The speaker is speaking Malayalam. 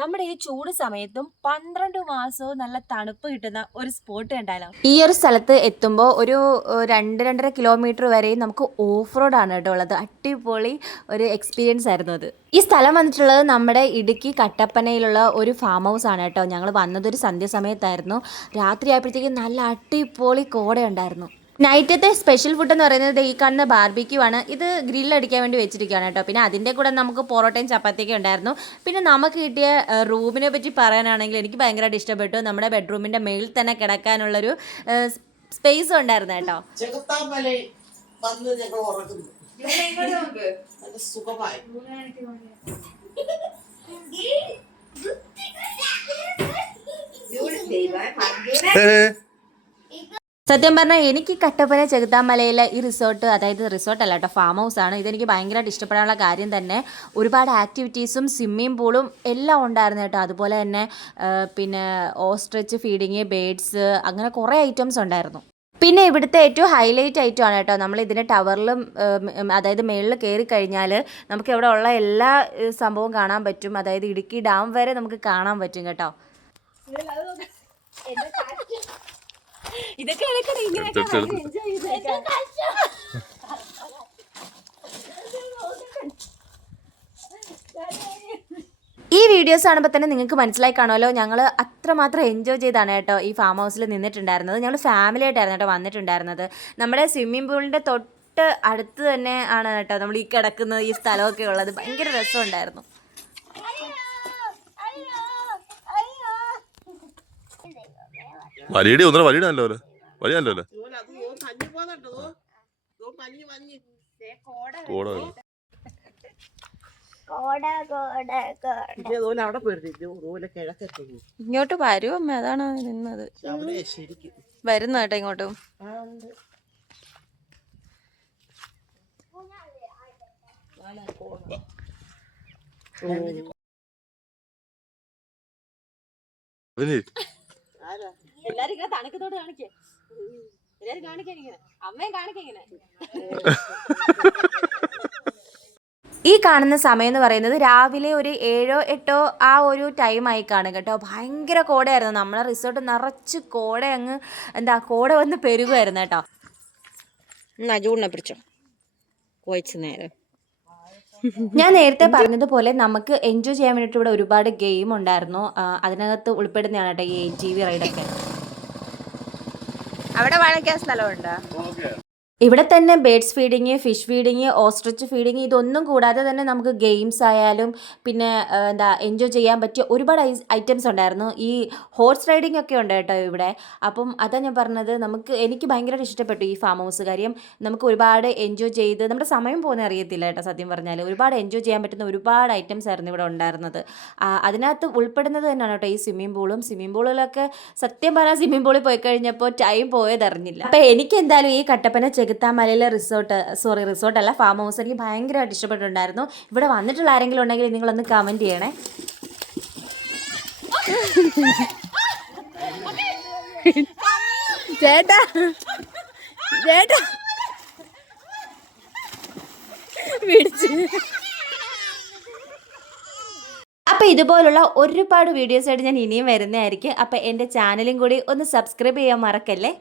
നമ്മുടെ ഈ ചൂട് സമയത്തും 12 മാസവും നല്ല തണുപ്പ് കിട്ടുന്ന ഒരു സ്പോട്ട് കണ്ടാലോ. ഈ ഒരു സ്ഥലത്ത് എത്തുമ്പോൾ ഒരു 2-2.5 കിലോമീറ്റർ വരെയും നമുക്ക് ഓഫ് റോഡാണ് കേട്ടോ ഉള്ളത്. അടിപൊളി ഒരു എക്സ്പീരിയൻസ് ആയിരുന്നു അത്. ഈ സ്ഥലം വന്നിട്ടുള്ളത് നമ്മുടെ ഇടുക്കി കട്ടപ്പനയിലുള്ള ഒരു ഫാം ഹൗസ് ആണ് കേട്ടോ. ഞങ്ങൾ വന്നതൊരു സന്ധ്യാസമയത്തായിരുന്നു. രാത്രി ആയപ്പോഴത്തേക്കും നല്ല അടിപൊളി കോടയുണ്ടായിരുന്നു. നൈറ്റത്തെ സ്പെഷ്യൽ ഫുഡ് എന്ന് പറയുന്നത് ഈ കാണുന്ന ബാർബിക്യൂ ആണ്. ഇത് ഗ്രില്ലടിക്കാൻ വേണ്ടി വെച്ചിരിക്കുകയാണ് കേട്ടോ. പിന്നെ അതിൻ്റെ കൂടെ നമുക്ക് പൊറോട്ടയും ചപ്പാത്തിയൊക്കെ ഉണ്ടായിരുന്നു. പിന്നെ നമുക്ക് കിട്ടിയ റൂമിനെ പറ്റി പറയാനാണെങ്കിൽ എനിക്ക് ഭയങ്കരമായിട്ട് ഇഷ്ടപ്പെട്ടു. നമ്മുടെ ബെഡ്റൂമിൻ്റെ മേളിൽ തന്നെ കിടക്കാനുള്ളൊരു സ്പേസ് ഉണ്ടായിരുന്നു കേട്ടോ. സത്യം പറഞ്ഞാൽ എനിക്ക് കട്ടപ്പന ചെകുത്താമലയിലെ ഈ റിസോർട്ട്, അതായത് റിസോർട്ടല്ല കേട്ടോ, ഫാം ഹൗസ് ആണ്. ഇതെനിക്ക് ഭയങ്കരമായിട്ട് ഇഷ്ടപ്പെടാനുള്ള കാര്യം തന്നെ ഒരുപാട് ആക്ടിവിറ്റീസും സ്വിമ്മിംഗ് പൂളും എല്ലാം ഉണ്ടായിരുന്നു കേട്ടോ. അതുപോലെ തന്നെ പിന്നെ ഓസ്ട്രിച്ച് ഫീഡിങ്, ബേഡ്സ്, അങ്ങനെ കുറേ ഐറ്റംസ് ഉണ്ടായിരുന്നു. പിന്നെ ഇവിടുത്തെ ഏറ്റവും ഹൈലൈറ്റ് ഐറ്റം ആണ് കേട്ടോ, നമ്മൾ ഇതിൻ്റെ ടവറിലും അതായത് മേളിൽ കയറി കഴിഞ്ഞാൽ നമുക്ക് ഇവിടെ ഉള്ള എല്ലാ സംഭവവും കാണാൻ പറ്റും. അതായത് ഇടുക്കി ഡാം വരെ നമുക്ക് കാണാൻ പറ്റും കേട്ടോ. ഇതൊക്കെ ഈ വീഡിയോസ് കാണുമ്പോൾ തന്നെ നിങ്ങൾക്ക് മനസ്സിലായി കാണുമല്ലോ, ഞങ്ങൾ അത്രമാത്രം എൻജോയ് ചെയ്താണ് കേട്ടോ ഈ ഫാം ഹൗസിൽ നിന്നിട്ടുണ്ടായിരുന്നത്. ഞങ്ങൾ ഫാമിലി ആയിട്ടായിരുന്നു കേട്ടോ വന്നിട്ടുണ്ടായിരുന്നത്. നമ്മുടെ സ്വിമ്മിംഗ് പൂളിൻ്റെ തൊട്ട് അടുത്ത് തന്നെ ആണ് കേട്ടോ നമ്മൾ ഈ കിടക്കുന്നത്, ഈ സ്ഥലമൊക്കെ ഉള്ളത്. ഭയങ്കര രസമുണ്ടായിരുന്നു. വലിയ ഒന്നര വലിയല്ലോ വലിയല്ലോ ഇങ്ങോട്ട് വരുമോ അമ്മ? അതാണ് നിന്നത്. വരുന്ന കേട്ടോ ഇങ്ങോട്ടും. എല്ലാരും ഇങ്ങനെ തണുക്കത്തോട് കാണിക്കേ, എല്ലാരും കാണിക്കാൻ ഇങ്ങനെ, അമ്മയും കാണിക്കാൻ ഇങ്ങനെ. ഈ കാണുന്ന സമയം എന്ന് പറയുന്നത് രാവിലെ ഒരു 7-8 ആ ഒരു ടൈമായി കാണും കേട്ടോ. ഭയങ്കര കോടയായിരുന്നു. നമ്മളെ റിസോർട്ട് നിറച്ച് കോട, അങ്ങ് എന്താ കോട വന്ന് പെരുകുമായിരുന്നു കേട്ടോ. ചൂടിനെ പിടിച്ചോ പോയിച്ച് നേരെ. ഞാൻ നേരത്തെ പറഞ്ഞതുപോലെ നമുക്ക് എൻജോയ് ചെയ്യാൻ വേണ്ടിയിട്ട് ഇവിടെ ഒരുപാട് ഗെയിം ഉണ്ടായിരുന്നു. അതിനകത്ത് ഉൾപ്പെടുന്നതാണ് കേട്ടോ ഈ ATV റൈഡൊക്കെ. അവിടെ വാഴയ്ക്കാൻ സ്ഥലമുണ്ടോ? ഇവിടെ തന്നെ birds feeding, fish feeding, ostrich feeding, ഇതൊന്നും കൂടാതെ തന്നെ നമുക്ക് ഗെയിംസ് ആയാലും പിന്നെ എന്താ എൻജോയ് ചെയ്യാൻ പറ്റിയ ഒരുപാട് ഐറ്റംസ് ഉണ്ടായിരുന്നു. ഈ ഹോഴ്സ് റൈഡിംഗ് ഒക്കെ ഉണ്ട് കേട്ടോ ഇവിടെ. അപ്പം അതാണ് ഞാൻ പറഞ്ഞത്, എനിക്ക് ഭയങ്കരമായിട്ട് ഇഷ്ടപ്പെട്ടു ഈ ഫാം ഹൗസ്. കാര്യം നമുക്ക് ഒരുപാട് എൻജോയ് ചെയ്ത് നമ്മുടെ സമയം പോകുന്ന അറിയത്തില്ല കേട്ടോ. സത്യം പറഞ്ഞാൽ ഒരുപാട് എൻജോയ് ചെയ്യാൻ പറ്റുന്ന ഒരുപാട് ഐറ്റംസ് ആയിരുന്നു ഇവിടെ ഉണ്ടായിരുന്നത്. അതിനകത്ത് ഉൾപ്പെടുന്നത് തന്നെയാണ് കേട്ടോ ഈ സ്വിമ്മിംഗ് പൂളും. സ്വിമ്മിംഗ് പൂളിലൊക്കെ സത്യം പറഞ്ഞാൽ സ്വിമ്മിംഗ് പൂളിൽ പോയി കഴിഞ്ഞപ്പോൾ ടൈം പോയതറിഞ്ഞില്ല. അപ്പോൾ എനിക്ക് എന്തായാലും ഈ കട്ടപ്പന ചെകുത്താമലയിലെ റിസോർട്ടല്ല, ഫാം ഹൗസ് എനിക്ക് ഭയങ്കരമായിട്ട് ഇഷ്ടപ്പെട്ടിട്ടുണ്ടായിരുന്നു. ഇവിടെ വന്നിട്ടുള്ള ആരെങ്കിലും ഉണ്ടെങ്കിൽ നിങ്ങളൊന്ന് കമൻറ്റ് ചെയ്യണേ. ചേട്ടാ അപ്പോൾ ഇതുപോലുള്ള ഒരുപാട് വീഡിയോസായിട്ട് ഞാൻ ഇനിയും വരുന്നതായിരിക്കും. അപ്പോൾ എൻ്റെ ചാനലും കൂടി ഒന്ന് സബ്സ്ക്രൈബ് ചെയ്യാൻ മറക്കല്ലേ.